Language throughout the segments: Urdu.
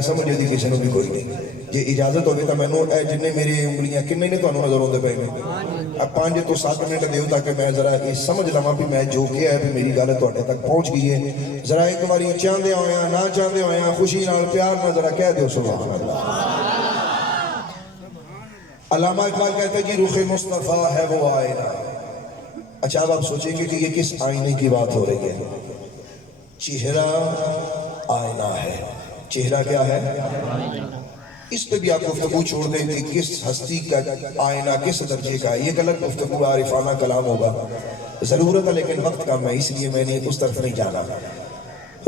سمجھے دی کسی نے بھی کوئی نہیں جی اجازت ہوگی تو میں نے جنہیں میری انگلیاں کنے نے تو انہوں نظر ہوتے پہنے اب 5 تو 7 منٹ دیو تاکہ میں ذرا یہ سمجھ لما بھی میں جو کیا ہے بھی میری گالت توڑے تک پہنچ گئی ہے ذرا ایک باری چاندے ہویا نہ چاندے ہویا خوشی نال پیار نہ ذرا کہہ دیو سبحان اللہ علامہ اقبال کہتے ہیں جی رخ مصطفیٰ ہے وہ آئینہ اچھا اب آپ سوچیں گے کہ یہ کس آئینے کی بات ہو رہی ہے چہرہ آئینہ ہے چہرہ کیا ہے اس پہ بھی آپ گفتگو چھوڑ دیں کہ کس ہستی کا آئینہ کس درجے کا ہے یہ غلط گفتگو عارفانہ کلام ہوگا ضرورت ہے لیکن وقت کم ہے اس لیے میں نے اس طرف نہیں جانا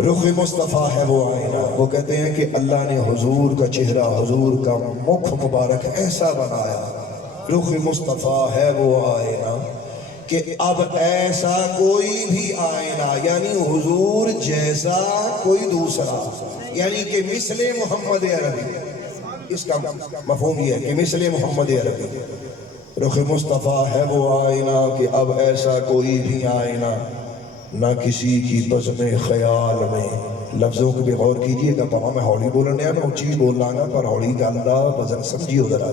رخ مصطفیٰ ہے وہ آئینہ وہ کہتے ہیں کہ اللہ نے حضور کا چہرہ حضور کا مکھ مبارک ایسا بنایا رخ مصطفیٰ ہے وہ آئینہ کہ اب ایسا کوئی بھی آئینہ یعنی حضور جیسا کوئی دوسرا یعنی کہ مثل محمد عربی اس کا مفہوم یہ ہے کہ مثل محمد عربی رخ مصطفیٰ ہے وہ آئینہ کہ اب ایسا کوئی بھی آئینہ نہ کسی کی بزم خیال میں لفظوں کے بھی غور کیجئے گا پاما میں ہولی بولنے ہیں میں اونچی بولنا گا پر ہولی کا اللہ وزن سمجھی ہو ذرا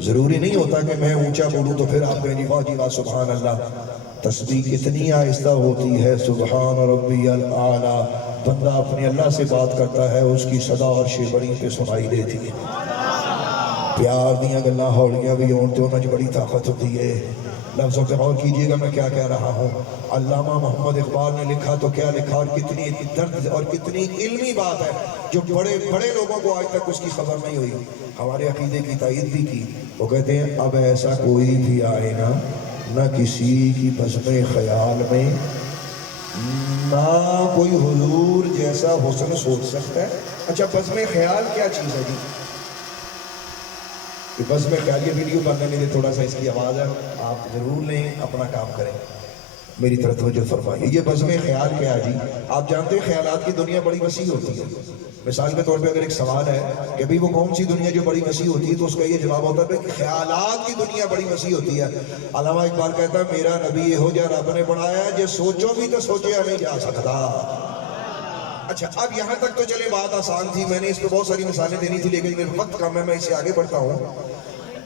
ضروری نہیں ہوتا کہ میں اونچا بولوں تو پھر آپ کہیں واہ جی واہ سبحان اللہ تسبیح کتنی آہستہ ہوتی ہے سبحان ربی الاعلیٰ بندہ اپنے اللہ سے بات کرتا ہے اس کی صدا اور شیبڑی پہ سنائی دیتی ہے پیار دیاں گلنا ہولیاں بھی ہونتے ہونا جو بڑی طاقت ہوتی ہے لفظوں پہ غور کیجئے گا میں کیا کہہ رہا ہوں علامہ محمد اقبال نے لکھا تو کیا لکھا اور کتنی درد اور کتنی علمی بات ہے جو بڑے بڑے لوگوں کو آج تک اس کی خبر نہیں ہوئی ہمارے عقیدے کی تائید بھی کی وہ کہتے ہیں اب ایسا کوئی بھی آئینہ نہ کسی کی بزم خیال میں نہ کوئی حضور جیسا حسن سوچ سکتا ہے اچھا بزم خیال کیا چیز ہے جی بزم خیال یہ ویڈیو بننے میں تھوڑا سا اس کی آواز ہے آپ ضرور لیں اپنا کام کریں میری طرف توجہ فرمائیے یہ بزم خیال کیا ہے جی آپ جانتے ہیں خیالات کی دنیا بڑی وسیع ہوتی ہے مثال کے طور پہ اگر ایک سوال ہے کہ بھی وہ کون سی دنیا جو بڑی وسیع ہوتی ہے تو اس کا یہ جواب ہوتا ہے کہ خیالات کی دنیا بڑی وسیع ہوتی ہے علامہ اقبال کہتا ہے میرا نبی یہ ہو جا رب نے بنایا ہے جو سوچو بھی تو سوچیا نہیں جا سکتا اچھا اب یہاں تک تو چلے بات آسان تھی میں نے اس پہ بہت ساری مثالیں دینی تھی لیکن میرے وقت کم ہے میں اسے آگے بڑھتا ہوں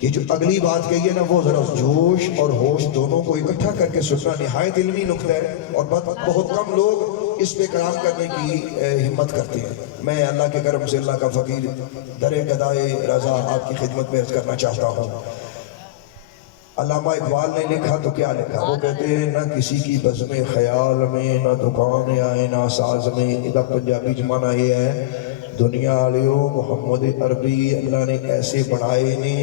یہ جو اگلی بات کہی ہے نا وہ ذرا جوش اور ہوش دونوں کو اکٹھا کر کے سننا نہایت علمی نقطہ ہے اور بہت کم لوگ اس پہ کلام کرنے کی ہمت کرتے ہیں میں اللہ کے کرم سے اللہ کا فقیر در گدائے رضا آپ کی خدمت میں عرض کرنا چاہتا ہوں علامہ اقبال نے لکھا تو کیا لکھا وہ کہتے ہیں نہ کسی کی بزم خیال میں نہ دکان آئے نہ ساز میں ادھا پنجابی جمانہ یہ ہے دنیا آلیو محمد عربی اللہ نے ایسے بڑھائے نے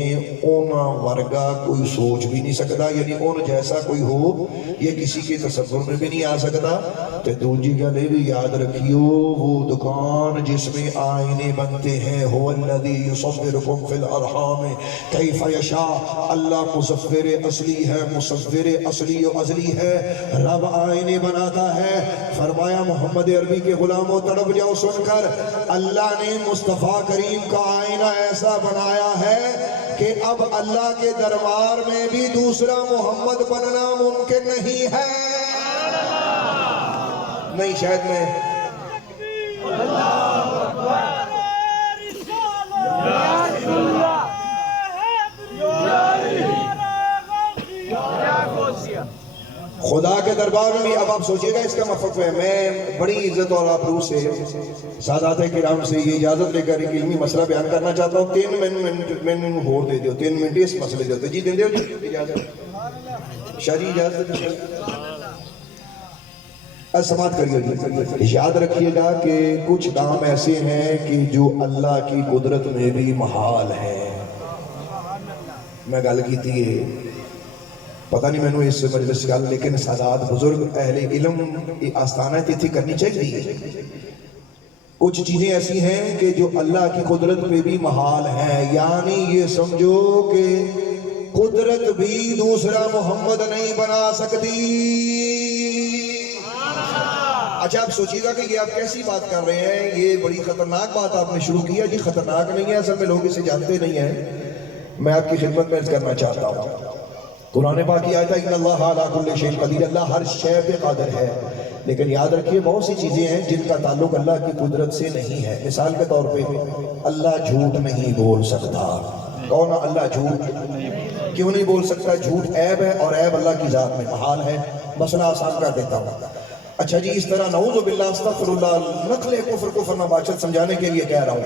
اونا ورگا کوئی سوچ بھی نہیں سکتا یعنی اون جیسا کوئی ہو یہ کسی کے تصور میں بھی نہیں آ سکتا تو دوجی گلے بھی یاد رکھیو وہ دکان جس میں آئینے بنتے ہیں هو الذی یصورکم فی الارحام کیف یشاء اللہ مصور اصلی ہے مصور اصلی و ازلی ہے رب آئینے بناتا ہے فرمایا محمد عربی کے غلاموں تڑپ جاؤ سن کر اللہ نے مصطفیٰ کریم کا آئینہ ایسا بنایا ہے کہ اب اللہ کے دربار میں بھی دوسرا محمد بننا ممکن نہیں ہے نہیں شاید میں خدا کے دربار میں اب آپ سوچئے گا اس کا مفہوم ہے میں بڑی عزت اور آبرو سے سادات کرام سے یہ اجازت لے کر ایک علمی مسئلہ بیان کرنا چاہتا ہوں 3 منٹ ہور دے دیو 3 منٹ اس مسئلے دیو جی دیں دیو جی اجازت شاہ جی اجازت سماعت کریے یاد رکھیے گا کہ کچھ کام ایسے ہیں کہ جو اللہ کی قدرت میں بھی محال ہیں میں گل کی تھی پتہ نہیں میں نے اس مجلس گل لیکن سادات بزرگ اہل علم آستانہ تھی کرنی چاہیے کچھ چیزیں ایسی ہیں کہ جو اللہ کی قدرت میں بھی محال ہیں یعنی یہ سمجھو کہ قدرت بھی دوسرا محمد نہیں بنا سکتی اچھا آپ سوچیے گا کہ یہ آپ کیسی بات کر رہے ہیں یہ بڑی خطرناک بات آپ نے شروع کیا جی خطرناک نہیں ہے اصل میں لوگ اسے جانتے نہیں ہیں میں آپ کی خدمت میں عرض کرنا چاہتا ہوں قرآن پاک کی آیت ہے ان اللہ علی کل شیء قدیر، اللہ ہر شے پہ قادر ہے۔ لیکن یاد رکھیے بہت سی چیزیں ہیں جن کا تعلق اللہ کی قدرت سے نہیں ہے۔ مثال کے طور پہ اللہ جھوٹ نہیں بول سکتا۔ کون؟ اللہ جھوٹ کیوں نہیں بول سکتا؟ جھوٹ عیب ہے، اور عیب اللہ کی ذات میں محال ہے۔ مسئلہ آسان کر دیتا ہوں۔ اچھا جی، اس طرح نعوذ باللہ استغفر اللہ، نقل کفر نباشت سمجھانے کے لیے کہہ رہا ہوں،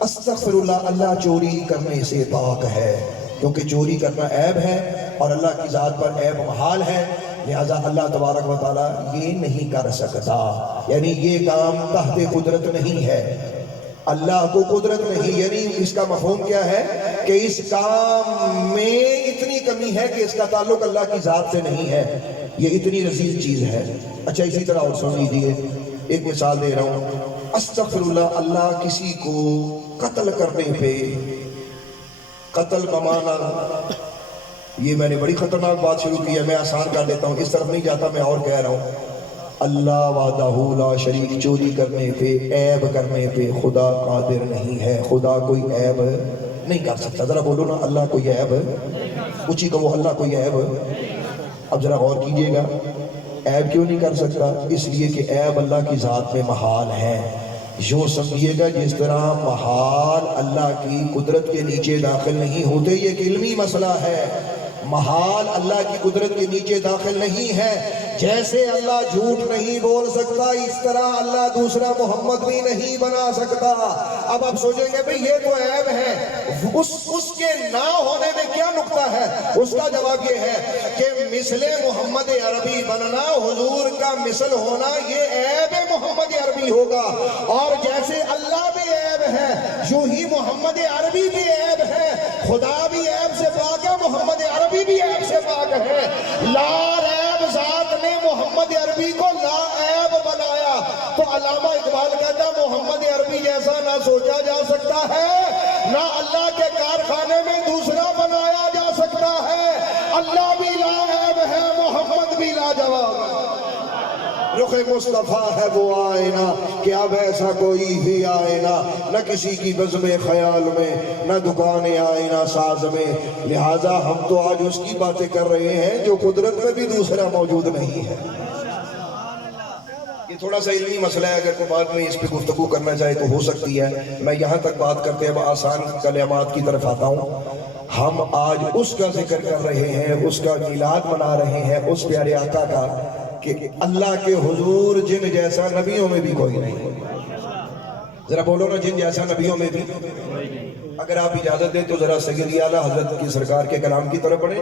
استغفر اللہ، اللہ چوری کرنے سے پاک ہے، کیونکہ چوری کرنا عیب ہے اور اللہ کی ذات پر عیب محال ہے، لہذا اللہ تبارک و تعالیٰ یہ نہیں کر سکتا، یعنی یہ کام تحت قدرت نہیں ہے، اللہ کو قدرت نہیں، یعنی اس کا مفہوم کیا ہے کہ اس کام میں اتنی کمی ہے کہ اس کا تعلق اللہ کی ذات سے نہیں ہے، یہ اتنی رزیل چیز ہے۔ اچھا اسی طرح اور سن لیجیے، ایک مثال دے رہا ہوں، استغفر اللہ، اللہ کسی کو قتل کرنے پہ، قتل بمانا، یہ میں نے بڑی خطرناک بات شروع کی ہے، میں آسان کر دیتا ہوں، اس طرف نہیں جاتا، میں اور کہہ رہا ہوں، اللہ وحدہ لا شریک، چوری کرنے پہ، عیب کرنے پہ خدا قادر نہیں ہے، خدا کوئی عیب نہیں کر سکتا۔ ذرا بولو نا، اللہ کوئی عیب، اونچی کہو اللہ کوئی عیب۔ اب ذرا غور کیجئے گا، عیب کیوں نہیں کر سکتا؟ اس لیے کہ عیب اللہ کی ذات میں محال ہے۔ یوں سمجھیے گا جس طرح محال اللہ کی قدرت کے نیچے داخل نہیں ہوتے، یہ ایک علمی مسئلہ ہے، محال اللہ کی قدرت کے نیچے داخل نہیں ہے۔ جیسے اللہ جھوٹ نہیں بول سکتا، اس طرح اللہ دوسرا محمد بھی نہیں بنا سکتا۔ اب آپ سوچیں گے بھئی یہ تو عیب ہے، اس کے نہ ہونے میں کیا نکتہ ہے؟ اس کا جواب یہ ہے کہ مثل محمد عربی بننا، حضور کا مثل ہونا، یہ عیب محمد عربی ہوگا، اور جیسے اللہ بھی عیب ہے، یوں ہی محمد عربی بھی عیب ہے، خدا بھی عیب سے پاک ہے، محمد عربی بھی عیب سے پاک ہے۔ لا عیب ذات نے محمد عربی کو لا عیب بنایا، تو علامہ اقبال کہتا ہے محمد عربی جیسا نہ سوچا جا سکتا ہے، نہ اللہ کے کارخانے میں دوسرا بنایا جا سکتا ہے۔ اللہ بھی لا عیب ہے، محمد بھی لا جواب ہے۔ رخ مصطفیٰ ہے وہ آئینہ کہ اب ایسا کوئی بھی آئینہ نہ کسی کی بزم خیال میں، نہ دکان آئینہ ساز میں، لہٰذا ہم تو آج اس کی باتیں کر رہے ہیں جو قدرت میں بھی دوسرا موجود نہیں ہے۔ یہ تھوڑا سا علمی مسئلہ ہے، اگر کوئی بعد میں اس پہ گفتگو کرنا چاہے تو ہو سکتی ہے، میں یہاں تک بات کرتے ہیں، آسان کلمات کی طرف آتا ہوں۔ ہم آج اس کا ذکر کر رہے ہیں، اس کا میلاد منا رہے ہیں، اس پیارے آقا کا، کہ اللہ کے حضور جن جیسا نبیوں میں بھی کوئی نہیں۔ ذرا بولو نا، جن جیسا نبیوں میں بھی۔ اگر آپ اجازت دیں تو ذرا سیدی اعلیٰ حضرت کی سرکار کے کلام کی طرف پڑھیں۔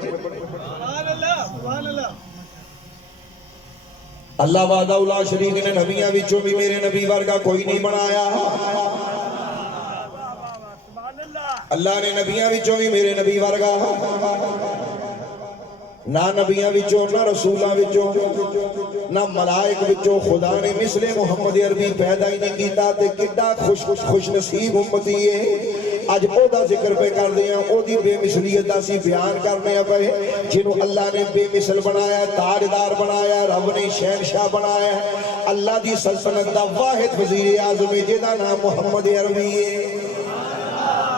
اللہ وحدہ لا شریک نے نبیاں وچوں بھی میرے نبی ورگا کوئی نہیں بنایا، اللہ نے نبیاں وچوں بھی میرے نبی ورگا، نہ نبیاں وچوں، نہ رسولاں وچوں، نہ ملائک وچوں خدا نے مثل محمد عربی پیدا ہی نہیں کیتا، تے کڈا خوش نصیب امتی ہے۔ اج او دا ذکر پہ کر دیا، او دی بے مثلیت دا سی بیان کرنے پہ، جنہوں اللہ نے بے مثل بنایا، تاجدار بنایا، رب نے شہنشاہ بنایا، اللہ دی سلطنت دا واحد وزیر اعظم جدا نام محمد عربی ہے۔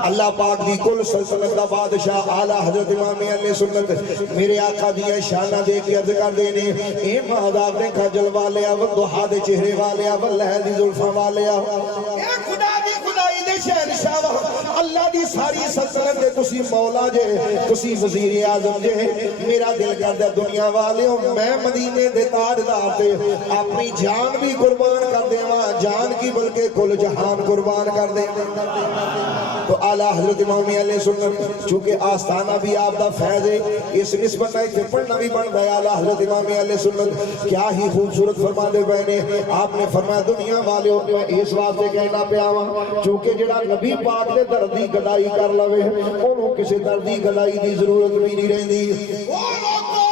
اللہ پاک دی کل سلطنت دا بادشاہ اعلیٰ حضرت امام علیہ سنت میرے آقا دیا شانہ دے کے عرض کر دینے، اے مہداب نے کھجل والیا، والدحا دے چہرے والیا، واللہ دی ظلفہ والیا، اے خدا دی خدائی دے شہنشاہ، اللہ دی ساری سلطنت دے تسی مولا جے، تسی وزیر اعظم جے، میرا دل کردہ دنیا والے ہوں، میں مدینے دے تاجدار تے اپنی جان بھی قربان کر دے، وہاں جان کی بلکہ کل جہان قربان کر دے۔ تو اعلیٰ حضرت امام علیہ سنت چونکہ آستانہ بھی آپ دا فیض ہے، اس نسبت ہے کہ پڑھنا بھی بن گیا۔ اعلیٰ حضرت امام علیہ سنت کیا ہی خوبصورت فرما دے بہنے، آپ نے فرمایا دنیا والے ہوتے ہیں اس واسطے کہنا پیاوا، چونکہ جڑا نبی پاک دے دردی گدائی کر لوے، انہوں کسی دردی گدائی دی ضرورت بھی نہیں رہندی۔ وہ لوگوں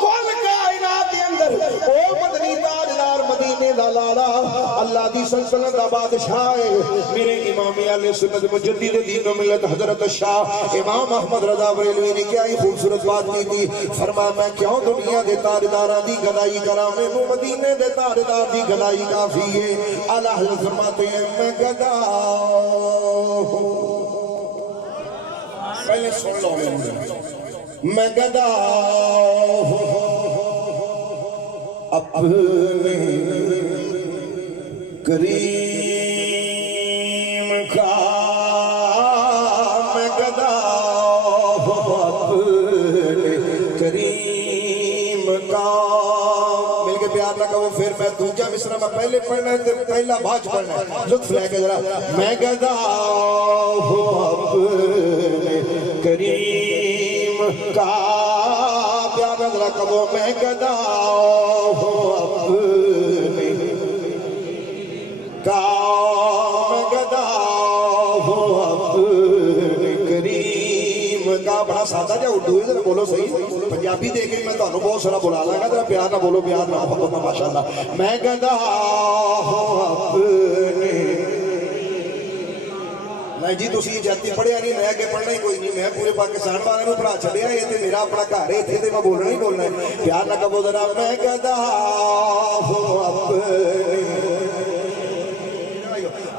کل کائنات دے اندر او مدنی تاجدار مدینے دا لالا، اللہ دی سلطنت دا بادشاہ ہے، میرے امام علیہ سنت مجدد دین و ملت حضرت شاہ امام احمد رضا بریلوی نے کیا ہی خوبصورت بات کی تھی، فرمایا میں کیوں دنیا دے تاجداراں دی گدائی کراں، مینوں مدینے دے تاجدار دی گدائی کافی ہے۔ اعلیٰ حضرت فرماتے ہیں میں گدا ہوں، پہلے سن لو میں گدا ہوں اپنے کریم کا، میں گدا ہوں اپنے کریم کا. مل کے پیار نہ کہو پھر میں دوجا مصرع میں پہلے پڑھنا ہے تو پہلا باج پڑھنا ہے. لطف لے کے ذرا. میں گدا ہوں اپنے کریم کا، پیار نہ ذرا کہو. میں گدا ہوں اپنے کا، میں گدا ہوں اپنے کریم کا. بڑا سادہ جا اردو ہے، ذرا بولو صحیح. پنجابی دیکھ کے میں تو بہت سارا بلا لگا. ذرا پیار نہ بولو، پیار نہ بولو. ماشاءاللہ. میں گدا ہوں اپنے. نہیں جی تسی جاتی پڑھیا نہیں، میں اگے پڑھنا ہی کوئی نہیں. میں پورے پاکستان والے کو پڑھا چھڑیا. یہ تے میرا اپنا گھر ہے، اتنے تے میں بولنا ہی بولنا ہے. پیار نہ کہو ذرا. میں گدا ہوں اپنے،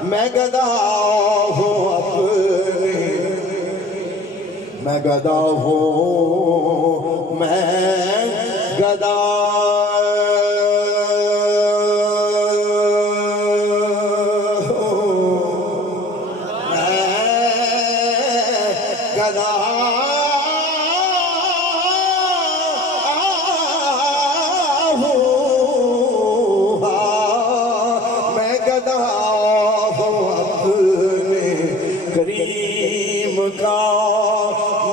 میں گدا ہوں اپنے، میں گدا ہوں، میں گدا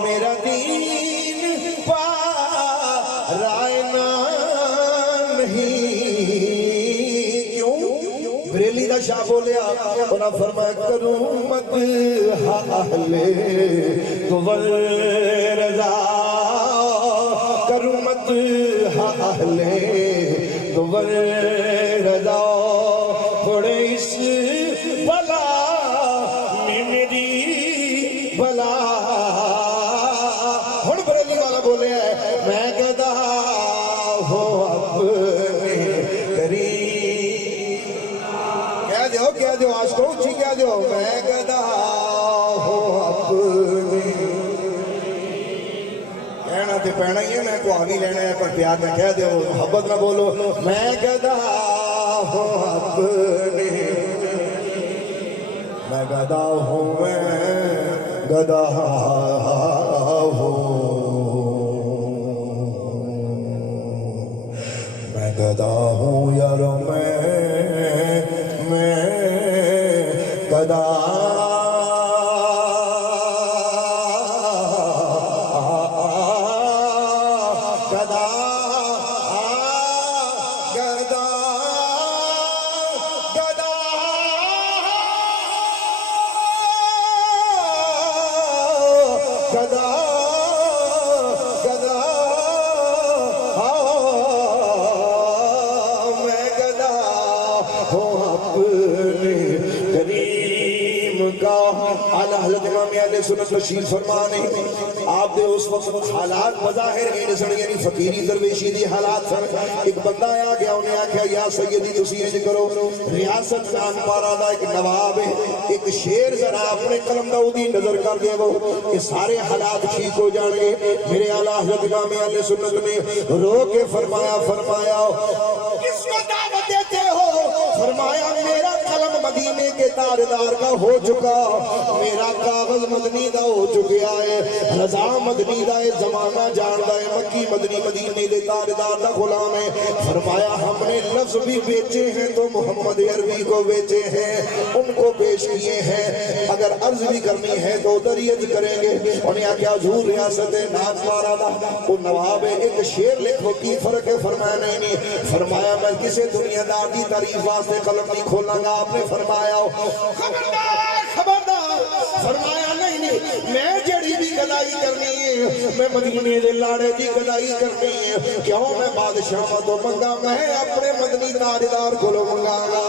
میرا دین پارائنا نہیں. کیوں؟ بریلی دا شاہ بولیا. انہاں فرمایا کروں مت اہل گور رضا، کروں مت اہل گور رضا. تھوڑے اس بلا میں میری بلا. ہن بریلی والا بولے ہے. میں گدا ہوں اپنے کریم. کہہ دیو آج کو اچھی کہہ دیو. میں گدا ہوں اپنے. کہنا تے پینا ہی ہے، میں کو آگی لینا ہے پر پیار میں کہہ دیو، محبت نہ بولو. میں گدا ہوں اپنے، میں گدا ہوں، میں گدا ہوں، میں گدا ہوں یارو. میں گدا گدا گدا گدا گدا گدا. میں گدا ہوں اپنے کریم کا. اعلیٰ حضرت امام اہل سنت تشریف فرمانے. آپ دے اس وقت حالات بظاہر ہیں سن، یعنی فقیری درویشی دی حالات سن. ایک بندہ آیا گیا، انہیں آکھیا یا سیدی تسی انج کرو، ریاست نان پارا دا ایک نواب ہے، ایک شیر ذرا اپنے قلم داؤدی نظر کر دے وہ کہ سارے حالات ٹھیک ہو جان گے. میرے اعلیٰ حضرت امام اہل سنت نے رو کے فرمایا کس کو دعوت دیتے ہو؟ فرمایا میرا قلم مدینے کے تاجدار کا ہو چکا، میرا کاغذ مدنی دا ہو چکیا ہے، رضا مدنی دا ہے، زمانہ جاندا ہے، مکی مدنی مدینے دے تاجدار دا غلام ہے. فرمایا ہم نے لفظ بھی بیچے ہیں تو محمد عربی کو بیچے ہیں، ان کو پیش کیے ہیں، اگر عرض بھی کرنی ہے تو دریت کریں گے. انہیں آکھیا حضور ریاست ناز مارا دا وہ نواب ہے، ایک شیر لکھو کی فرق ہے؟ فرمایا نہیں. فرمایا میں کسی دنیا دار دی تعریف واسطے قلم نہیں کھولاں گا. آپ نے فرمایا خبردار. فرمایا نہیں میں جڑی بھی گدائی کرنی ہے میں مدینے دے لاڑے دی گدائی کرنی ہے. کیوں میں بادشاہ تو منگا، میں اپنے مدنی تاجدار کو منگا گا.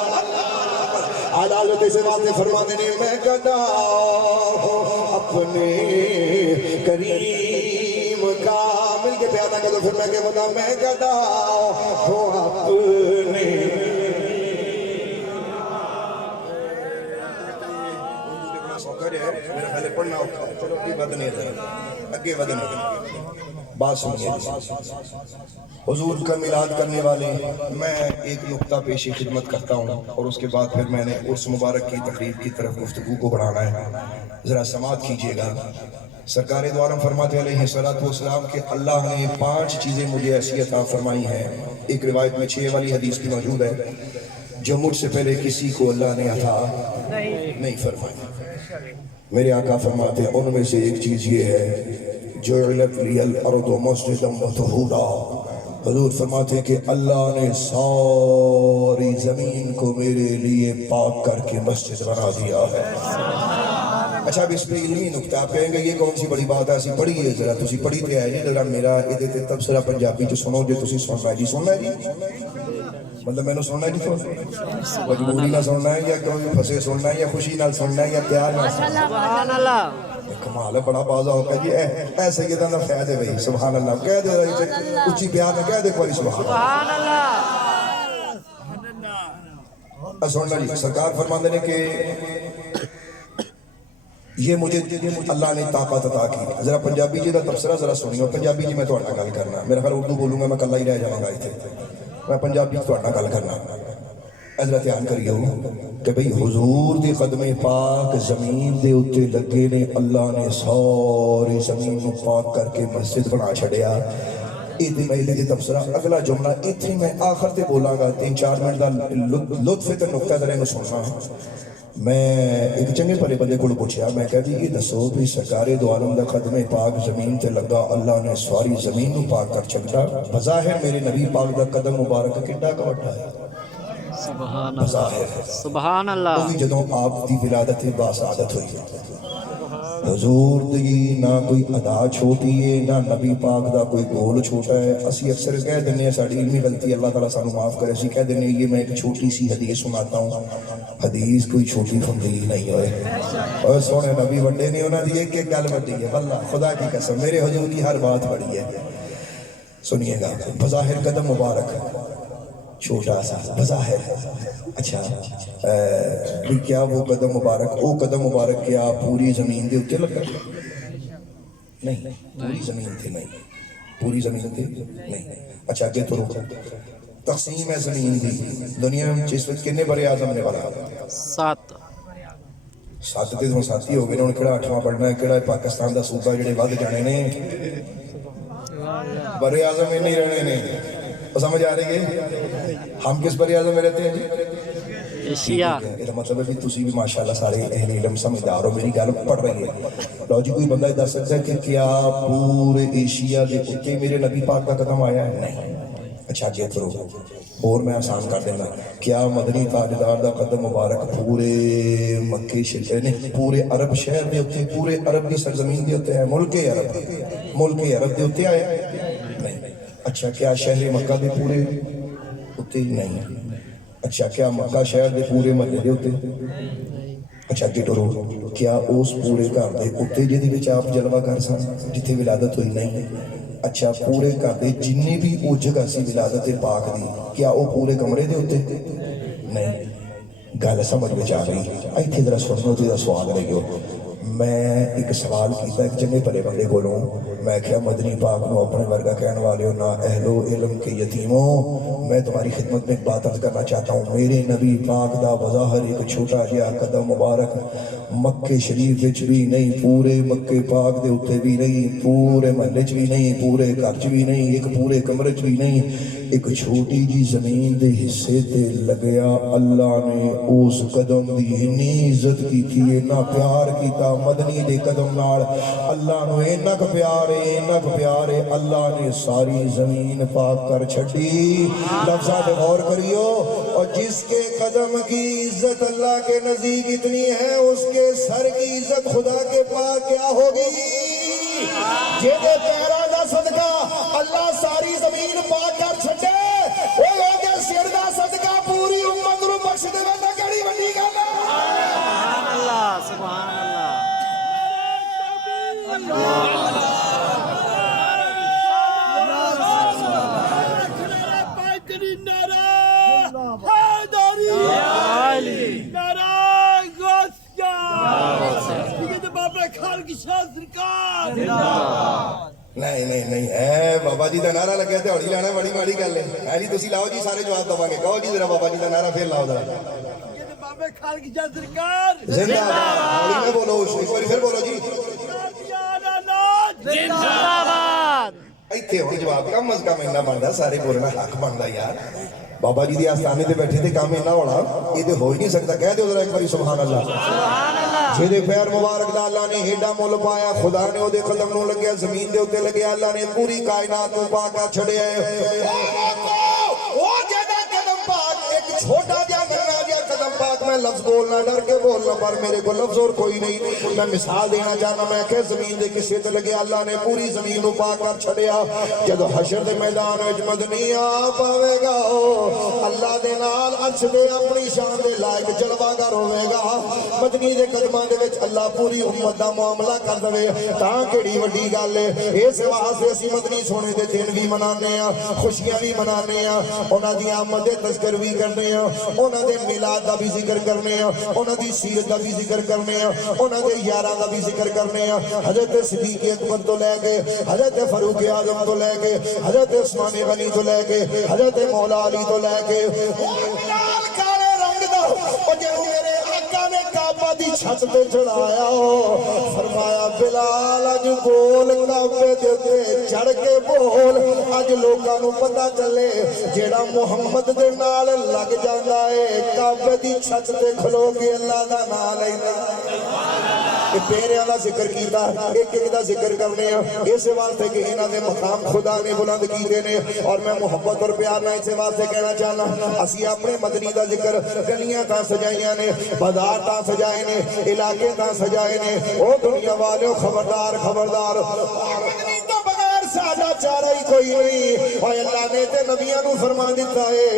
عدالت سے باتیں فرماتے نے میں گدا ہوں اپنے کریم کا. مل کے پیادا کر دو پھر میں کہ بتا میں گدا ہوں اپنے سوکھا جو ہے میرا خیال ہے پڑھنا ہوتا ہے. چلو اگے ودنے اگے ودنے بات سنیے. حضور کا میلاد کرنے والے میں ایک نقطہ پیش خدمت کرتا ہوں اور اس کے بعد پھر میں نے عرس مبارک کی تقریب کی طرف گفتگو کو بڑھانا ہے. ذرا سماعت کیجئے گا. سرکار دو عالم فرماتے علیہ السلام کہ اللہ نے 5 چیزیں مجھے ایسی عطا فرمائی ہیں. ایک روایت میں 6 والی حدیث بھی موجود ہے جو مجھ سے پہلے کسی کو اللہ نے عطا نہیں فرمائی. میرے آقا فرماتے ہیں ان میں سے ایک چیز یہ ہے جعلت لی الارض مسجدا وطہورا. حضور فرماتے ہیں کہ اللہ نے ساری زمین کو میرے لیے پاک کر کے مسجد بنا دیا ہے. اچھا اب اس پہ علمی نکتہ آپ کہیں گے یہ کون سی بڑی بات ہے اسی پڑھی ہے ذرا تسی پڑھی تے ہے جی ذرا میرا یہ تے تبصرہ پنجابی جو سنو جو تسی سننا ہے جی سننا ہے جی مطلب میں نے سننا ہے جی مجبوری نہ سننا ہے یا کوئی پھنسے سننا ہے یا خوشی نہ سننا ہے یا پیار نہ سننا ہے. سبحان اللہ کمال ہے بڑا بازا ہو کہ جی اے سیدہ نہ فیض ہے بھئی سبحان اللہ کہہ دے رہی اچھی پیار نہ کہہ دے کوئی سبحان اللہ. سننا جی سرکار فرماندے نے کہ یہ مجھے اللہ نے طاقت عطا کی. ذرا پنجابی جی دا تبصرہ ذرا سنیو. پنجابی جی میں تہاڈے نال گل کرنا میرا خیال اردو بولوں گا میں کلا ہی رہ جاواں گا ایتھے. میں پنجابی تہاڈے نال گل کرنا. حضرت دھیان کریو کہ بھئی حضور دی قدم پاک زمین دے اوتے لگے نے اللہ نے ساری زمین نو پاک کر کے مسجد بنا چھڑیا. ایدی میں ایدی تبصرہ اگلا جملہ ایتھی میں آخر تے بولاں گا 3-4 منٹ دا لطف تے نقطہ ذرا نو سننا. میں ایک چنگے پرے بندے کو پوچھیا میں کہا جی یہ دسو بھی سرکار دو عالم دا قدم پاک زمین تے لگا اللہ نے ساری زمین نو پاک کر چھڑا. بظاہر میرے نبی پاک دا قدم مبارک کڈا کٹا ہے سبحان بظاہر اللہ سبحان اللہ. وہی جدوں آپ دی ولادت باسعادت ہوئی حضور دی نہ کوئی ادا چھوٹی ہے نہ نبی پاک دا کوئی گول چھوٹا ہے. اسی اکثر کہہ دینے ہیں ساڑی علمی غلطی اللہ تعالیٰ سانو معاف کرے اسی کہہ دینے یہ میں ایک چھوٹی سی حدیث سناتا ہوں. حدیث کوئی چھوٹی ہوندی نہیں ہوئے اور سونے نبی وڈے نے انہاں دی ایک گل وڈی ہے واللہ خدا کی قسم میرے حضور کی ہر بات بڑی ہے. سنیے گا بظاہر قدم مبارک چھوٹا سا بظاہر. اچھا کیا وہ قدم مبارک کیا پوری زمین دے اوتے لگا؟ نہیں پوری زمین تے نہیں پوری زمین تے نہیں. اچھا اگے تو تقسیم ہے زمین دی دنیا میں جس وقت کنے بر اعظم نے والا 7 تے تو ساتھی ہو گئے ہن کیڑا 8واں پڑھنا ہے کیڑا پاکستان دا صوبہ جڑے ود جانے نے بر اعظم میں نہیں رہنے نے. سمجھ آ رہی ہے ہم کس بر اعظم میں رہتے ہیں جی ایشیا. یہ مطلب ہے کہ تسی بھی ماشاءاللہ سارے اہل علم سمجھدار ہو میری گل پڑھ رہی ہے. لو جی کوئی بندہ دس سکتا ہے کہ کیا پورے ایشیا دے اوتے میرے نبی پاک کا قدم آیا ہے؟ نہیں. اچھا جی کرو اور میں آسان کر دینا کیا مدنی تاجدار دا قدم مبارک پورے مکے شہر نہیں پورے عرب شہر دے اوتے پورے عرب کی سرزمین دے اوتے ہے ملک عرب دے اوتے آیا نہیں. اچھا کیا شہر مکہ دے پورے اوتے نہیں. اچھا کیا مکہ شہر دے پورے محلے دے اوتے اچھا اگے ٹرو کیا اس پورے گھر دے اوتے جدی وچ آپ جلوہ کر سن جتھے ولادت ہوئی نہیں. اچھا پورے گھر دے جنی بھی او جگہ سی ولادت پاک دی کیا او پورے کمرے دے اوتے نہیں. گل سمجھ وچ آ گئی ایتھے ذرا سنو تے سوال رہ گیا. میں ایک سوال کیتا ایک چنگے بھلے بندے کولوں میں کہا مدنی پاک نو اپنے ورگا کہنے والے ہو نا اہل و علم کے یتیموں میں تمہاری خدمت میں ایک بات عرض کرنا چاہتا ہوں. میرے نبی پاک دا بظاہر ایک چھوٹا جہا قدم مبارک مکے شریف وچ بھی نہیں پورے مکے پاک دے اوتے بھی نہیں پورے محلے چ بھی نہیں پورے گھر چ بھی نہیں ایک پورے کمرے چ بھی نہیں ایک چھوٹی جی زمین دے حصے تے لگیا. اللہ نے اس قدم دی اتنی عزت کی تھی اتنا پیار کیتا مدنی دے قدم نال اللہ نو اتنا پیار ہے اللہ نے ساری زمین پاک کر چھڑی. لفظات غور کریو اور جس کے قدم کی عزت اللہ کے نزدیک اتنی ہے اس کے سر کی عزت خدا کے پاس کیا ہوگی. جیدے پیرا دا صدقہ اللہ ساری زمین پاک کر چھڑے وہ لوگے سر دا صدقہ پوری امت رو بخش دے میں کڑی بندی گانا. سبحان اللہ سبحان اللہ. نعرہ نہیں نہیں نہیں ہے بابا جی کا نعرہ لگا دہڑی لانا بڑی ماڑی گل ہے جی تسی لاؤ جی سارے جواب دوا گے کہو جی ذرا بابا جی کا نعرہ پھر لاؤ ذرا زندہ باد بولو ایک بار پھر بولو جی ایتھے ہوں جواب کم از کم اتنا بنتا سارے بولنا حق بنتا یار بابا جی دی آستانے تے بیٹھے تے کام اتنا ہونا یہ تو ہو ہی نہیں سکتا کہہ دو ذرا ایک بار سبحان اللہ جے پیر مبارک دا اللہ نے ایڈا مول پایا خدا نے او دے قدم نو لگیا زمین دے اوتے لگیا اللہ نے پوری کائنات نو پاکا چھڑیا او جڑا قدم پاک ایک چھوٹا جا ننھا جا قدم پاک میں لفظ بولنا ڈر کے بولنا پر میرے کو لفظ اور کوئی نہیں میں مثال دینا چاہنا میں کہ زمین دے کسے تے لگیا اللہ نے پوری زمین نو پاک کر چھڑیا جدو حشر دے میدان وچ مدنی آ پاوے گا اللہ دے نال عرش دے اپنی شان دے لائق جلوہ گر ہوے گا مدنی دے قدماں دے وچ اللہ پوری امت دا معاملہ کر دے تاں کیڑی وڈی گل ہے اس واسطے اسی مدنی سونے دے دن بھی منانے ہاں خوشیاں بھی منانے ہاں انہاں دی آمد دے تذکر بھی کرنے ہاں انہاں دے میلاد دا بھی ذکر کرنے ہاں انہاں دی سیرت دا بھی ذکر کرنے ہاں انہاں دے یاراں دا بھی ذکر کرنے ہاں حضرت صدیق اکبر تو لے کے حضرت فاروق اعظم تو لے کے حضرت عثمان غنی تو لے کے حضرت مولا علی تو لے کے لال کالے رنگ دا او جے میرے آقا نے کعبہ دی چھت تے چڑھایا فرمایا بلال اج بول کعبے دے تے چڑھ کے بول اج لوکاں نوں پتہ چلے جیڑا محمد دے نال لگ جاندا ہے کعبے دی چھت تے کھلو کے اللہ دا نام لیندا پیریاں دا ذکر کیتا ایک ایک دا ذکر کرنے ہیں اس واسطے کہ انہاں دے مقام خدا نے بلند کیتے نے اور میں محبت اور پیار نہ اس واسطے کہنا چاہنا اسی اپنے مدنی دا ذکر گلیاں تا سجائیاں نے بازار تا سجائے نے علاقے تا سجائے نے او دنیا والے خبردار خبردار مدنی تو بغیر ساڈا چارہ ہی کوئی نہیں اور اللہ نے تے نبیاں نو فرما دیتا ہے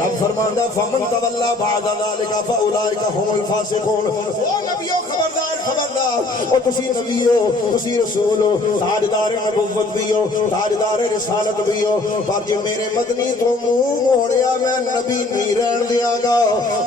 رب فرماندا فمن تولا بعد ذلك فاولئک هم الفاسقون او نبیو خبردار خبردار او تسی نبی ہو تسی رسول ہو تاجدار نبوت بھی ہو تاجدار رسالت بھی ہو پر جے میرے مدنی تو منہ موڑیا میں نبی نہیں رہن دیاں گا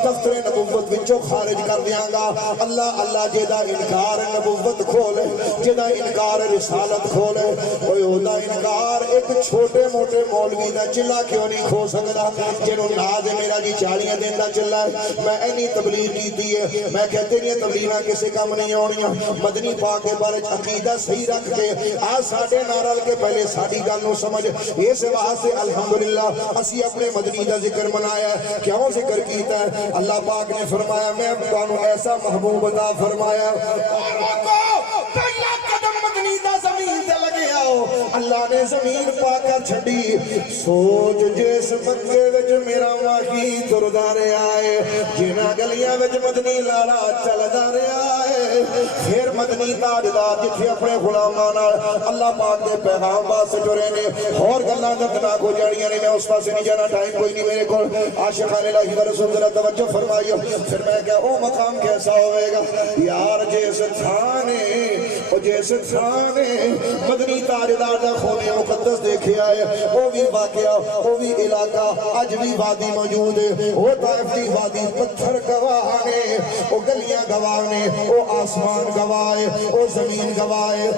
دفتر نبوت وچوں خارج کر دیاں گا اللہ اللہ جیدا انکار نبوت کھولے جیدا انکار رسالت کھولے اوے اودا انکار ایک چھوٹے موٹے مولوی دا چلا کیوں نہیں کھو سکدا جنوں ناز میرا جی 40 دن دا چلا ہے میں اینی تبلیغ کیتی ہے میں کہتے نہیں تبلیغاں کسے کام نہیں ہونیاں مدنی پاک کے بارے عقیدہ صحیح رکھ کے آج ساڑھے نارل کے پہلے ساڑھی گل نو سمجھ اس واسطے الحمدللہ اسی اپنے مدنی دا ذکر منایا ہے کیوں ذکر کیتا ہے اللہ پاک نے فرمایا میں تانوں ایسا محبوب عطا فرمایا پہلا قدم مدنی دا زمین تے لگے آؤ اللہ نے زمین پا کر چھڑی سوچ جس بندے وچ میرا ماہی تردا رہیا ہے جنہاں گلیاں وچ مدنی لالا چلدا رہیا ہے پھر مدنی تاجدار جتھے اپنے غلاماں نال اللہ پاک دے پیغام واسطے ٹرے نے اور گلاں دردناک ہو جانیاں نے میں اس پاسے نہیں جانا ٹائم کوئی نہیں میرے کول عاشقان الہی و رسول ذرا توجہ فرمائیو پھر میں کہ او مقام کیسا ہوئے گا یار جیسے تھانے او جیسے تھانے مدنی تاجدار دا خون مقدس دیکھے آئے وہ بھی واقعہ وہ بھی علاقہ آج بھی وادی موجود ہے وہ طائف دی وادی پتھر گواہانے وہ گلیاں گواہانے وہ آسمان گواہے وہ زمین گواہے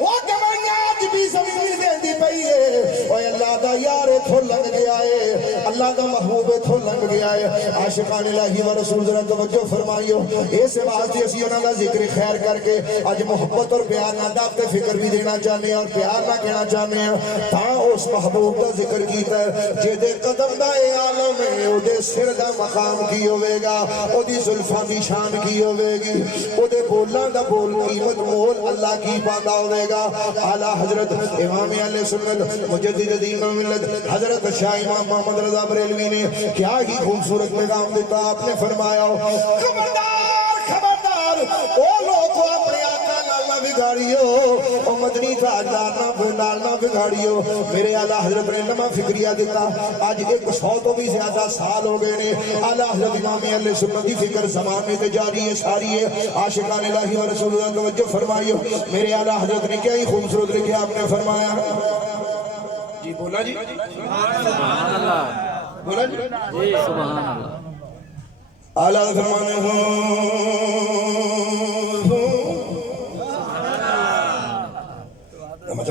وہ گواہیاں آج بھی زمین دے دی پئی ہے اور اللہ دا یار تھو لگ گیا ہے اللہ دا محبوب تھو لگ گیا ہے عاشقان الہی و رسول ذرا توجہ فرمائیو اس واسطے اسی انہاں دا ذکر خیر کر کے آج محبت اور پیار نہ دعوت فکر بھی دینا چاہنے ہیں اور پیار نہ کہنا چاہنے ہیں تاں اس محبوب دا ذکر کیتا ہے جے دے قدم دا اے عالم ہے او دے سر دا مقام کی ہوئے گا او دی زلفاں دی شان کی ہوئے گی او دے بولاں دا بول قیمت مول اللہ کی پاندا ہوئے گا اعلیٰ حضرت امام اہل سنت مجدد دین و ملت حضرت شاہ امام محمد رضا بریلوی نے کیا ہی خوبصورت پیغام دیتا آپ نے فرمایا خبردار خبردار او لوگ کو اپنے آقا نہ بگاڑیو او مدنی تاجدار نہ بگاڑیو میرے اعلیٰ حضرت نے نما فکریہ دیتا آج 100 تو بھی زیادہ سال ہو گئے نے اعلیٰ حضرت امام اہل سنت کی فکر زمان میں جاری ہے ساری ہے عاشقان الہی و رسول اللہ توجہ فرمائیو میرے اعلیٰ حضرت نے کیا ہی خوبصورت لکھے آپ نے فرمایا جی بولا جی سبحان اللہ بولا جی سبحان اللہ اعلیٰ فرمانے ہوں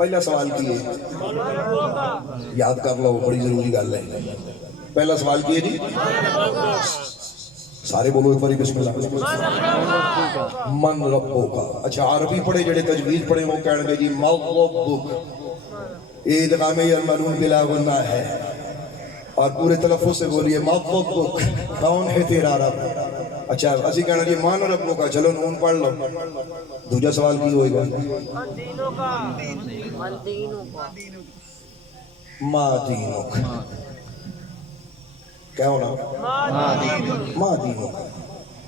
پہلا سوال کیے یاد کر لو بڑی ضروری گل ہے پہلا سوال کیے جی سارے بولو ایک باری بسم اللہ من ربو کا اچھا عربی پڑھے جڑے تجوید پڑھے وہ کہنے گے جی مغبک یہ ادغام یعملون بلا غنہ ہے اور پورے تلفظ سے بولیے مغبک کون ہے تیرا رب اچھا اسی کہنا جی مان ربو کا چلو نون پڑھ لو دوجا سوال کی ہوئے گا ما دینک کیا ہونا ما دینک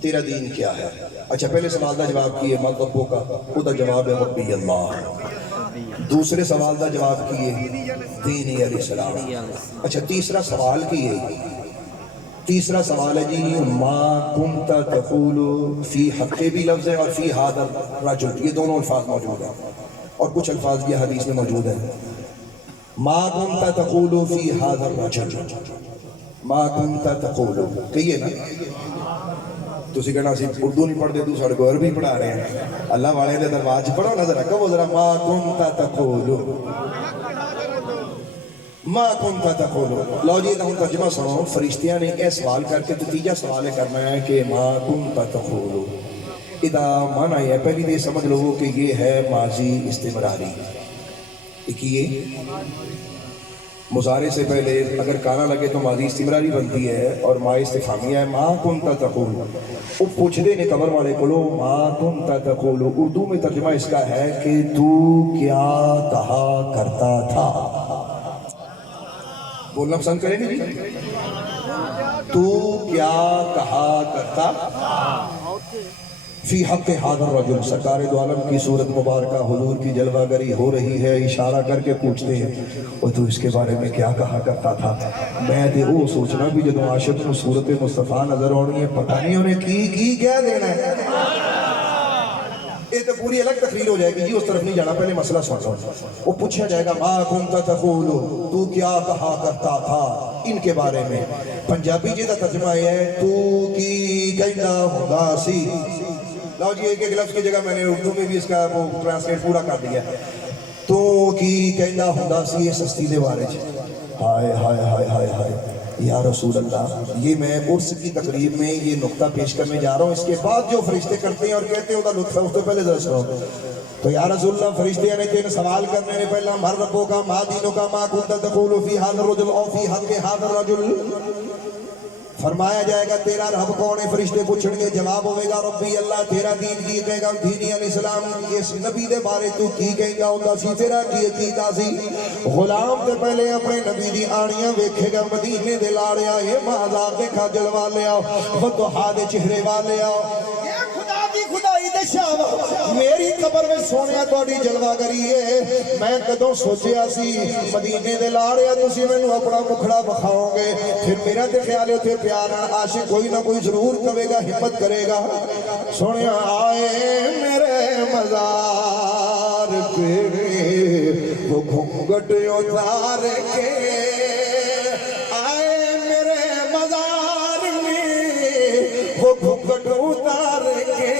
تیرا دین کیا ہے اچھا پہلے سوال دا جواب کیے مغبو کا وہ دا جواب ہے ربی اللہ دوسرے سوال دا جواب کیے دینی علیہ السلام اچھا تیسرا سوال کیے تیسرا سوال ہے جی ما کنت تقول فی حق بھی لفظ ہے اور فی حاضر رجل یہ دونوں الفاظ موجود ہیں اور کچھ الفاظ یہ حدیث میں موجود ہیں ما کنت تقول فی حاضر رجل ما کنت تقول کہیے نا تسی کہنا سی اردو نہیں پڑھ دے تو ساڑھے کو عربی پڑھا رہے ہیں اللہ والے دے درواز پڑھو نظر رکھو وہ ذرا ما کنت تقول ما کنت تقول لو جی ہوں ترجمہ سنو فرشتیاں نے ایک سوال کر کے تو تیجا سوال کرنا ہے کہ ما کنت تقول ادا مانا ہے پہلی دے سمجھ لو کہ یہ ہے ماضی استمراری ایک یہ مضارع سے پہلے اگر کانا لگے تو ماضی استمراری بنتی ہے اور ما استفہامیہ ہے ما کنت تقول وہ پوچھ دے نے قبر والے کو لو ما کنت تقول اردو میں ترجمہ اس کا ہے کہ تو کیا کہا کرتا تھا بولنا پسند کریں گے جی تو کیا کہا کرتا فی حق حاضر رجل سرکار دو عالم کی صورت مبارکہ حضور کی جلوہ گری ہو رہی ہے اشارہ کر کے پوچھتے ہیں اور تو اس کے بارے میں کیا کہا کرتا تھا میں دے وہ سوچنا بھی جدو عاشق کو صورت مصطفیٰ نظر ہونی ہے پتہ نہیں انہیں کی کیا دینا ہے یہ تو پوری الگ تقریر ہو جائے گی جی اس طرف نہیں جانا پہلے مسئلہ سن لو وہ پوچھا جائے گا ما کنت تقول تو کیا کہا کرتا تھا ان کے بارے میں پنجابی جی کا ترجمہ ہے تو کی کہنا ہوگا سی لو جی ایک ایک لفظ کی جگہ میں نے اردو میں بھی اس کا وہ ٹرانسلیٹ پورا کر دیا تو کی کہنا ہوگا سی یہ سستی دے بارے ہائے ہائے ہائے ہائے ہائے یا رسول اللہ یہ میں عرس کی تقریب میں یہ نقطہ پیش کرنے جا رہا ہوں اس کے بعد جو فرشتے کرتے ہیں اور کہتے ہیں وہ لطف ہے اس تو پہلے ذرا سنو تو یا رسول اللہ فرشتے نے تین سوال کرنے نے پہلا مر ربوں کا ما دینوں کا ما کنت تقول فی حاضر رجل او فی حق حاضر رجل فرمایا جائے گا تیرا رب کون ہے فرشتے پوچھیں گے جواب ہوئے گا ربی اللہ تیرا دین کی کہے گا دینی علیہ السلام اس نبی دے بارے تو کی کہیں گا ہوتا سی تیرا کی عقیدہ سی غلام تے پہلے اپنے نبی دی آڑیاں ویکھے گا مدینے دے لاڑیا یہ مہزار دے کھاجل والے آؤ فتوحا دے چہرے والے آؤ خدائی دے شاہ میری قبر میں سونیا توڑی جلوہ گری ہے میں کدوں سوچیا سی مدینے دے لاڑیا تسی میں نو اپنا مکھڑا بکھاؤں گے پھر میرا دے خیالے تھے پیارا عاشق کوئی نہ کوئی ضرور کرے گا ہمت کرے گا سونیا آئے میرے مزار پہ وہ گھنگٹ اتار کے آئے میرے مزار میں وہ گھنگٹ اتار کے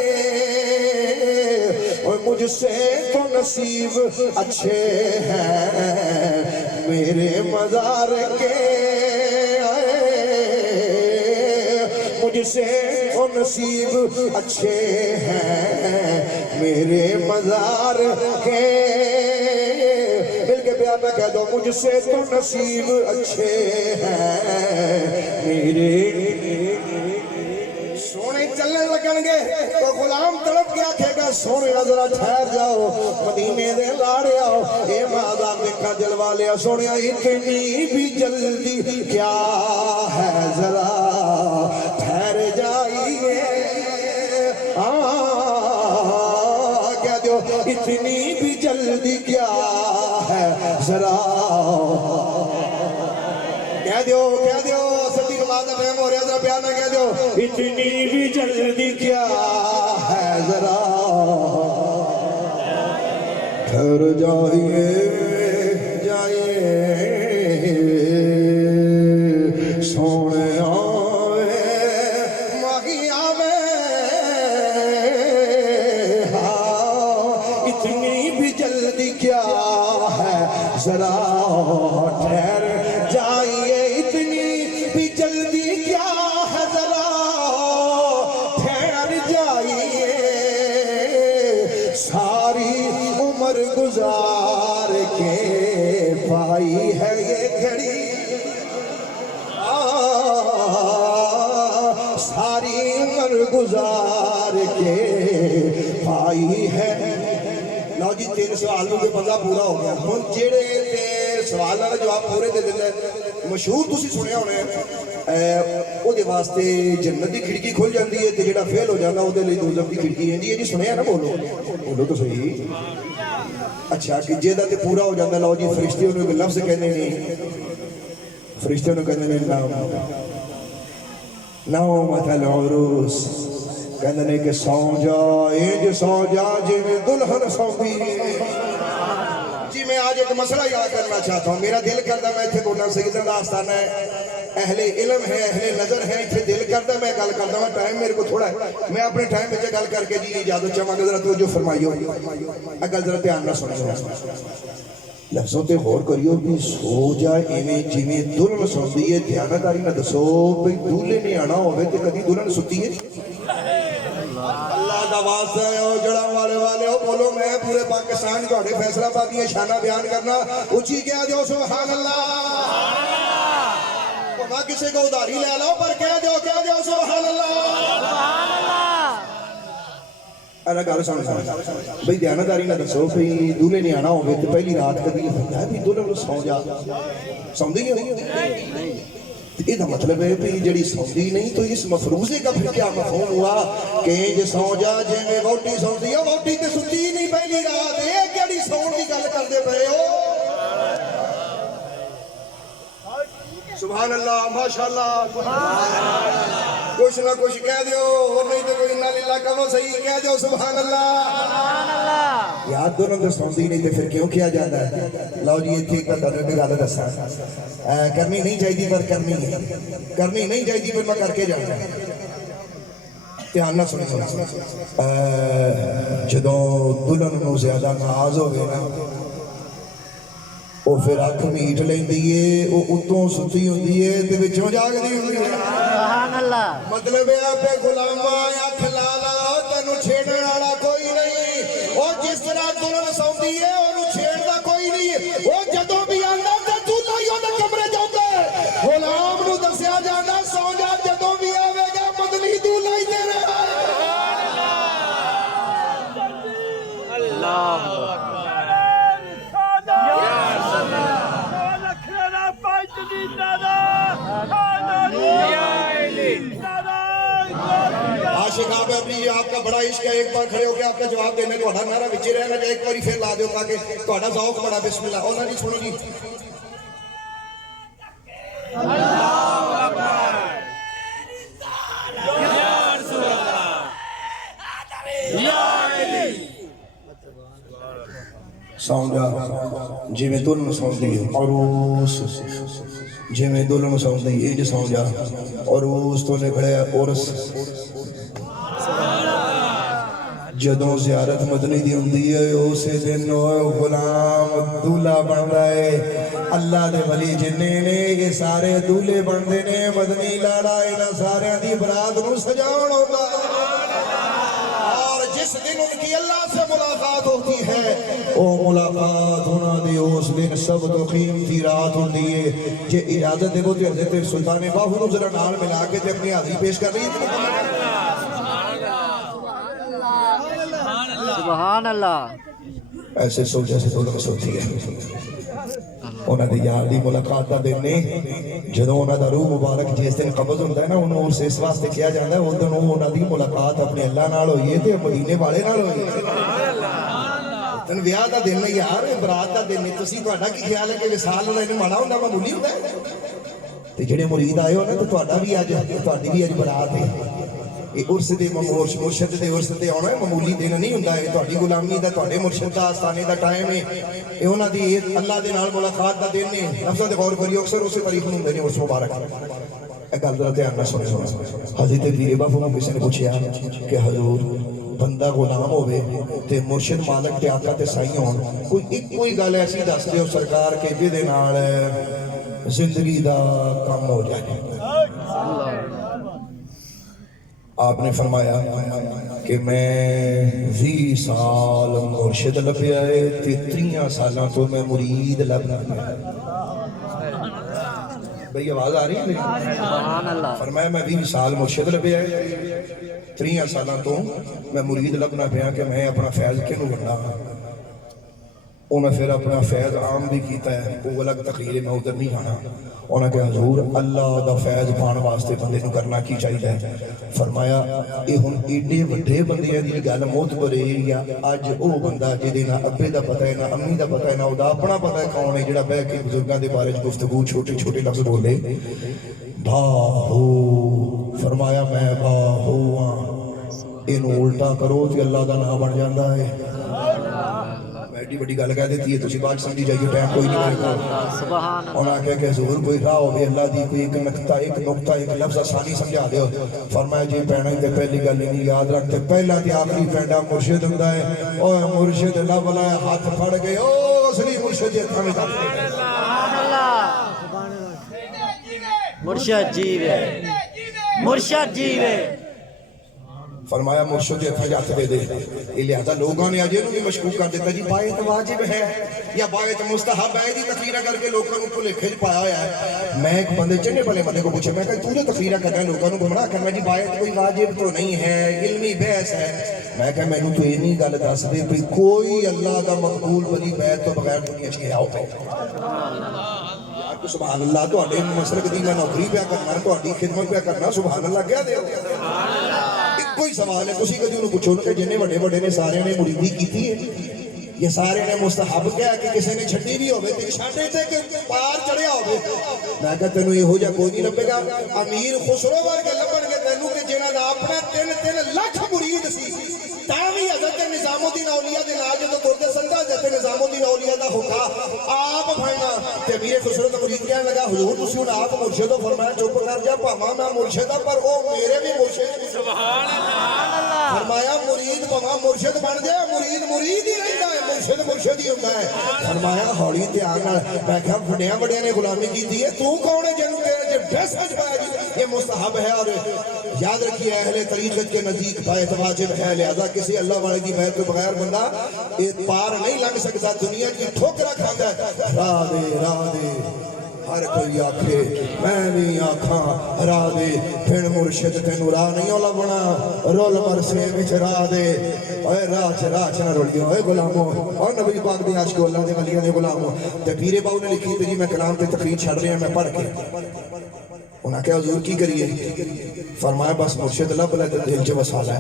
اور مجھ سے تو نصیب اچھے ہیں میرے مزار کے مجھ سے تو نصیب اچھے ہیں میرے مزار کے مل کے پیار میں کہہ دو مجھ سے تو نصیب اچھے ہیں میرے سونے چلنے لگن گے تو غلام تڑپ کے آکھے گا سونے ذرا ٹھہر جاؤ مدینے دے لاڑے آؤ اے مادام دیکھا جلوہ لیا سونے اتنی بھی جلدی کیا ہے ذرا ٹھہر جائیے کہہ دو اتنی بھی جلدی کیا ہے ذرا کہہ دیو ستی کو بات ٹائم ہو رہا ذرا پیار نہ کہہ دیو اتنی بھی جلدی کیا ہے ذرا ٹھہر جائیے سونے آئے ماہی آوے اتنی بھی جلدی کیا ذرا ٹھہر جائیے اتنی بھی جلدی کیا ہے ذرا ٹھہر جائیے ساری عمر گزار کے پائی ہے یہ گھڑی ساری عمر گزار کے پائی ہے لو جی 3 سوال کے بندہ پورا ہو گیا ہوں جہے سوال کا جواب پورے دے دینا مشہور تسی سنیا ہونا ہے وہ واسطے جنت کی کھڑکی کھل جاتی ہے تو جہاں فیل ہو جانا وہ دوزخ کی کھڑکی ہے جی سنیا نا بولو بولو تو صحیح اچھا کہ جہاں تے پورا ہو جاتا لو جی فرشتے انہوں ایک لفظ کہنے نہیں فرشتے انہوں کہنے نہیں نومت العروس کہنے نہیں کہ سو جا جی میں دلہن سوندی جی میں آج ایک مسئلہ یاد کرنا چاہتا ہوں میرا دل کرتا میں اتنے بولنا سیدنا دا آستانہ ہے اہل علم ہے اہل نظر ہے اتنے دل کرتا میں گل کرتا ہوں ٹائم میرے کو تھوڑا ہے میں اپنے ٹائم میں گل کر کے جی اجازت چاہوں گا ذرا توجہ فرمائیو اگر ذرا دھیان نہ سنو لفظوں تے غور کریو بھی سو جا ایویں جویں دلہن سوندی ہے دیانتداری نہ دسو بھئی دولہے نے آنا ہوئے تے کدی دلہن ستی ہے اللہ دا واسطہ ہے او جڑا والے او بولو میں پورے پاکستان تہاڈے فیصلہ آبادی شانہ بیان کرنا اونچی کہہ دیو سبحان اللہ نہ کسی کو ادھاری لے لو پر کہہ دیو سبحان اللہ اللہ گل سن بھئی دیانتداری نہ دسو بھئی دولہے نے آنا ہوئے تو پہلی رات کبھی ہوتا ہے بھی دولہے سو جا سوندی نہیں یہ دا مطلب ہے کہ جڑی سوندی نہیں تو اس مفروضے کا پھر کیا مفہوم ہوا کہ جو سو جا جے میں ووٹی سوندی ہے ووٹی تے ستی نہیں پہلی رات یہ کیڑی سون دی گل کردے پئے ہو سبحان اللہ ماشاءاللہ کچھ نہ کچھ کہہ دیو اور نہیں تو کوئی انا للہ کہو صحیح کہہ دیو سبحان اللہ یاد دونوں تو سوندی نہیں تو پھر کیوں کیا جاتا ہے لو جی اتنے ایک بات میں گل دساں کرنی نہیں چاہیے پر کرنی ہے کرنی نہیں چاہیے پر میں کر کے جانا دھیان نہ سنو جدوں دلہن نوں زیادہ ناز ہو گئے نا وہ پھر اکھ میٹ لیندی ہے وہ اتوں ستی ہوندی ہے تے وچوں جاگدی ہوندی ہے سبحان اللہ مطلب ہے اپے غلاماں اکھ لا لا تینوں چھیڑن والا کوئی نہیں او جس طرح دلہن سوندی ہے اونوں چھیڑدا کوئی نہیں او جدوں بھی آندا تے دلہا ہی اودے کمرے جاوندا ہے غلام نوں دسیا جاندا سو جا جدوں بھی آوے گا مدنی دلہا ہی تیرے اللہ عاشق آپ اپنی آپ کا بڑا عشق ہے ایک بار کھڑے ہو کے آپ کا جواب دینے کو ہر نعرہ بچے رہنا جائے ایک باری پھر لا دیو تاکہ تہاڈا ذوق بڑا بسم اللہ اونا جی سنو جی اللہ اکبر یا رسول اللہ یا علی سون جا جی میں دلہن سوندی ہے عروس جی میں دلہن سوندی ہے جو سون جا عروس تو نکھڑے عرس جدوں زیارت مدنی دی ہوندی ہے اسے دن غلام دولہا بن رہا ہے اللہ دے ولی جننے نے یہ سارے دولہے بندے نے مدنی لاڑا انہاں سارے دی برات نوں سجاون ہوندا اور جس دن ان کی اللہ سے ملاقات ہوتی ہے وہ ملاقات ہونا دی اس دن سب تو قیمتی رات ہوندی ہے جے اجازت دے وہ تے حضرت سلطان باہو نوں ذرا نال ملا کے تے اپنی حاضری پیش کر رہی ہے سبحان اللہ ایسے سو جیسے دولہن سوتی ہے انہاں دی یار دی ملاقات دا دن نے جدوں انہاں دا روح مبارک جس دن قبض ہوندا ہے نا انہوں اسے اس واسطے کیا جاندا ہے اس دن انہاں دی ملاقات اپنے اللہ نال ہوئی ہے تے مدینے والے نال ہوئی ہے تن ویاہ دا دن نہیں یار برات دا دن نہیں تسی تہاڈا کی خیال ہے کہ وصال والا انہوں ماڑا ہوندا معمولی ہوندا ہے تے جڑے مرید آئے ہو نا تے تہاڈا بھی اج تہاڈی بھی اج برات ہے یہ عرس دے مرشد دے عرس دے آنا ہے معمولی دن نہیں ہوندا ہے تہاڈی غلامی دا تہاڈے مرشد دا آستانے دا ٹائم ہے یہ انہاں دی اللہ دے نال ملاقات دا دن ہے لفظاں تے غور کریو اکثر اسی تاریخ نوں ہوندے نے عرس مبارک ایک گل ذرا دھیان نال سنو حضرت پیر بابو کو کسی نے پوچھا کہ حضور بندہ غلام ہوئے تے مرشد مالک تے آقا تے سائیں ہون کوئی ایک کوئی گل ایسی دس دیو سرکار کے جہدے نال زندگی دا کام ہو جائے. آپ نے فرمایا کہ میں 20 سال مرشد لبیا ہے تے 30 سالاں تو میں مرید لبنا پیا. بھئی آواز آ رہی ہے؟ سبحان اللہ. فرمایا میں 20 سال مرشد لبیا ہے 30 سالاں تو میں مرید لبنا پیا کہ میں اپنا فیض کینوں ونڈا. انہیں پھر اپنا فیض عام بھی کیتا ہے. وہ الگ تقریر میں ادھر نہیں آنا. انہیں کہا حضور اللہ دا فیض پان واسطے بندے نو کرنا کی چاہیے. فرمایا یہ ہن ایڈے وڈے بندے دی گل معتبر ہے یا اج او بندہ جہدے نہ ابے دا پتہ ہے نہ امی دا پتہ ہے نہ ادا اپنا پتہ ہے کون ہے جڑا بیٹھ کے بزرگاں دے بارے گفتگو چھوٹے چھوٹے لفظ بولے. باہو فرمایا میں باہو ہاں. اینوں الٹا کرو تے اللہ دا نام بن جاندا ہے. ایڈی بڑی گل کہہ دیتی ہے تسی بات سمجھی جائیے ٹائم کوئی نہیں میرے کو. سبحان اللہ. انہاں کہہ کہ حضور کوئی راہ ہوے اللہ دی کوئی ایک نقطہ ایک لفظ آسانی سمجھا دیو. فرمایا جی پینا تے پہلی گل نہیں یاد رکھتے پہلا تے آخری پینڈا مرشد ہوندا ہے. اوے مرشد لب لائے ہاتھ پھڑ گئے او اصلی مرشد ہتھاں وچ ہاتھ. سبحان اللہ. مرشد جیوے مرشد جیوے. فرمایا مرشد ہتھاں ہاتھ دے دے. یہ لہذا لوگوں نے اجے نوں بھی مشکوک کر دیتا جی بایت واجب ہے یا بایت مستحب ہے. دی تقریرہ کر کے لوگوں کو بھلکے وچ پایا ہوا ہے. میں ایک بندے چنگے بھلے بندے کو پوچھا میں کہ تو جو تقریرہ کرنا ہے لوگوں کو گمراہ کرنا جی بایت کوئی واجب تو نہیں ہے علمی بحث ہے. میں کہ مینوں تو اینی گل دس دے بھی کوئی اللہ دا مقبول ولی بیت تو بغیر دنیا وچ گیا ہو. سبحان اللہ. تواڈے مسلک دی میں نوکری پیا کرنا تواڈی خدمت پیا کرنا سبحان اللہ کہہ دیو. کوئی سوال ہے تسی کدی انہوں پوچھو کہ جنہیں بڑے بڑے نے سارے نے مریدی کیتی ہے یہ سارے نے مستحب کیا کہ کسی نے چھٹی بھی ہوئے تے چھاٹے تے کہ پار چڑھیا ہوئے. میں کہا تینوں یہ ہو جا کوئی نہیں لبے گا. امیر خسرو ورگے لبن کے تینوں کہ جنہاں دا اپنا 3 لاکھ مرید سی تاوی حضرت نظام الدین اولیاء دے نال جدوں تردے سندا حضرت نظام الدین اولیاء دا حکا آپ بھائنا تے امیر خسرو دا مرید کہنے لگا حضور تسی ہن آپ مرشد ہو. فرمایا چپ کر جا بھاواں میں مرشد ہاں پر او میرے بھی مرشد. سبحان اللہ. فرمایا مرید بھاواں مرشد بن جائے مرید مرید ہی رہندا ہے مرشد مرشد ہی ہوندا ہے. فرمایا ہولی دھیان نال. میں کہا بڑیاں بڑیاں نے غلامی کیتی ہے تو کون ہے جنوں تیرے وچ بس پایا جی یہ مستحب ہے. اور یاد رکھیے اہل طریقت کے نزدیک بیعت واجب ہے. لہذا کسی اللہ والے کی بیعت کے بغیر بندہ ایک پار نہیں لنگ سکتا. دنیا کی ٹھوکرا کھاتا ہے. راہ دے ہر کوئی آکھے میں بھی آکھاں راہ دے پھر مرشد تینوں راہ نہیں لبنا رول مرسے وچ راہ دے. اوے راہ چ نہ رلیو اے غلامو اور نبی پاک دی عاشقو اللہ دے ولیاں دے غلامو. تے پیرے باو نے لکھی تے جی میں کلام تے تقریر چھڑ رہا میں پڑھ کے. انہاں کہا حضور کی کریے. فرمایا بس مرشد لب لے تے دل چ وسا لے.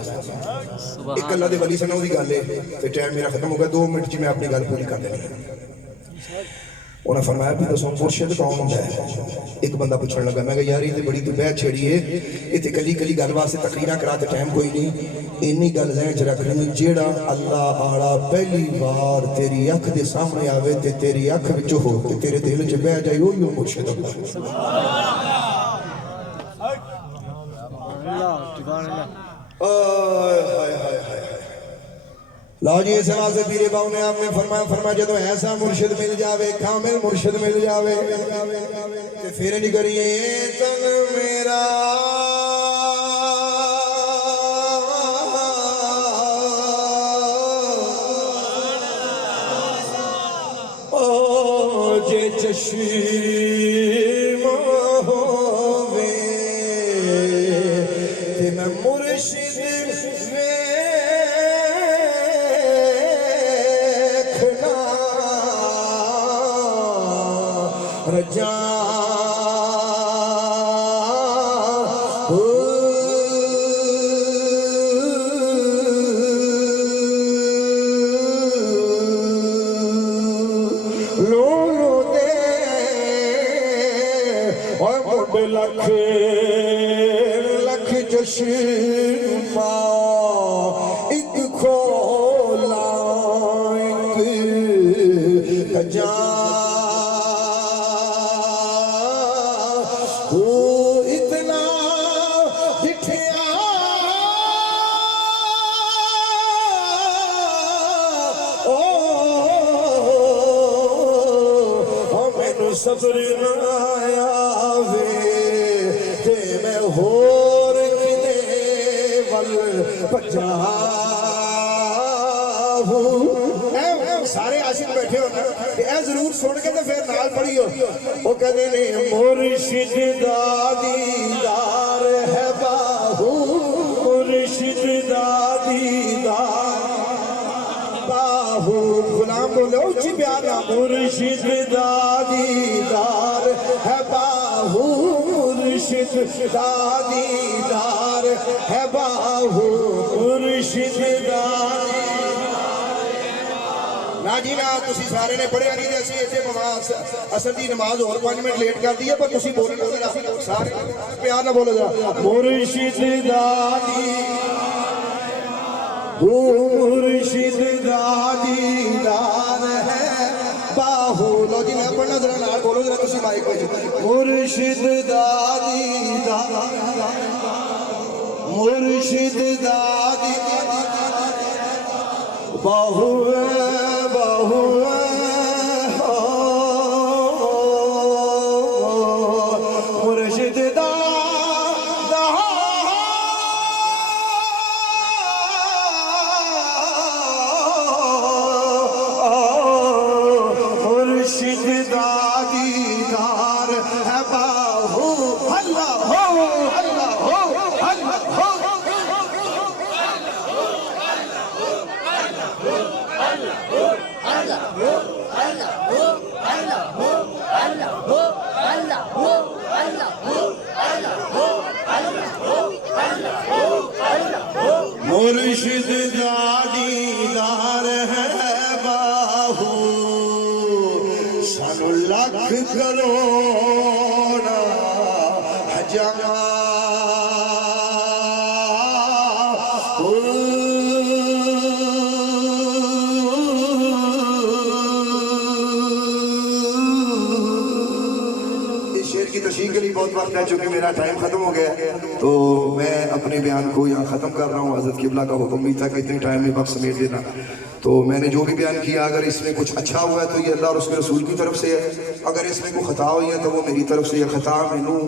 ایک اللہ دے ولی سنو دی گل ہے تے ٹائم میرا ختم ہو گیا 2 منٹ چ میں اپنی گل پوری کر دینی. انہیں فرمایا بھی دسو مرشد کون ہوندا ہے. ایک بندہ پوچھنے لگا. میں کہا یار یہ بڑی تو بحث چھڑی ہے یہ کلی کلی گل واسطے تقریراں کرا تے ٹائم کوئی نہیں. اینی گل ذہن چ رکھنی جیڑا اللہ آڑا پہلی بار تیری اکھ دے سامنے آوے تے تیری اکھ وچ ہو تے تیرے دل چ بیٹھ جائے وہی مرشد ہوندا ہے. لا جی اس واسطے پیرے باو نے آپ نے فرمایا جدو ایسا مرشد مل جاوے کامل مرشد مل جاوے تے پھر نہیں کریے تن میرا او جے چشم ہووے تے میں مرشد رجا لولو دے اور مڈ لکھ لکھ جشن ایک کھولا ایک کجا اتنا دکھیا صبر نہ آوے تے میں ہور کدے ول پجاہوں سارے عاشق بیٹھے ہو نا اے ضرور سن کے تو پھر نال پڑھی ہو وہ کہتے نے مرشد دا دیدار ہے باہو مرشد دا دیدار باہو غلام بولے اچھی پیارا مرشد دا دیدار ہے باہو مرشد دا دیدار ہے باہو مرشد دا نا جی نا تسی سارے نے پڑھیا نہیں جیسی ایسے نماز اصل دی نماز اور 5 منٹ لیٹ کر دی ہے پر تسی بولنا ذرا سارے پیار نہ بولو ذرا مرشد دادی مرشد دادی دار ہے باہو لو جی میں پڑھنا ذرا نال بولو ذرا تسی مائک پہ مرشد دادی دار مرشد دادی باہو مرشد دا مرشد دا دیدار ہے باہو اللہ ہو اللہ ہو اللہ ہو مرشد دا دیدار ہے باہو سانو لکھ کروڑ جہاں کی تشریح کے لیے بہت وقت ہے چونکہ میرا ٹائم ختم ہو گیا تو میں اپنے بیان کو یہاں ختم کر رہا ہوں حضرت قبلہ کا حکم بھی تھا کہ اتنے ٹائم میں وقت سمیٹ دینا تو میں نے جو بھی بیان کیا اگر اس میں کچھ اچھا ہوا ہے تو یہ اللہ اور اس کے رسول کی طرف سے ہے اگر اس میں کوئی خطا ہوئی ہے تو وہ میری طرف سے یہ خطا مینوں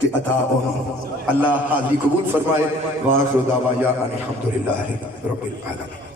تے عطا ہوں اللہ حاضری قبول فرمائے وآخر دعوانا الحمدللہ رب العالمین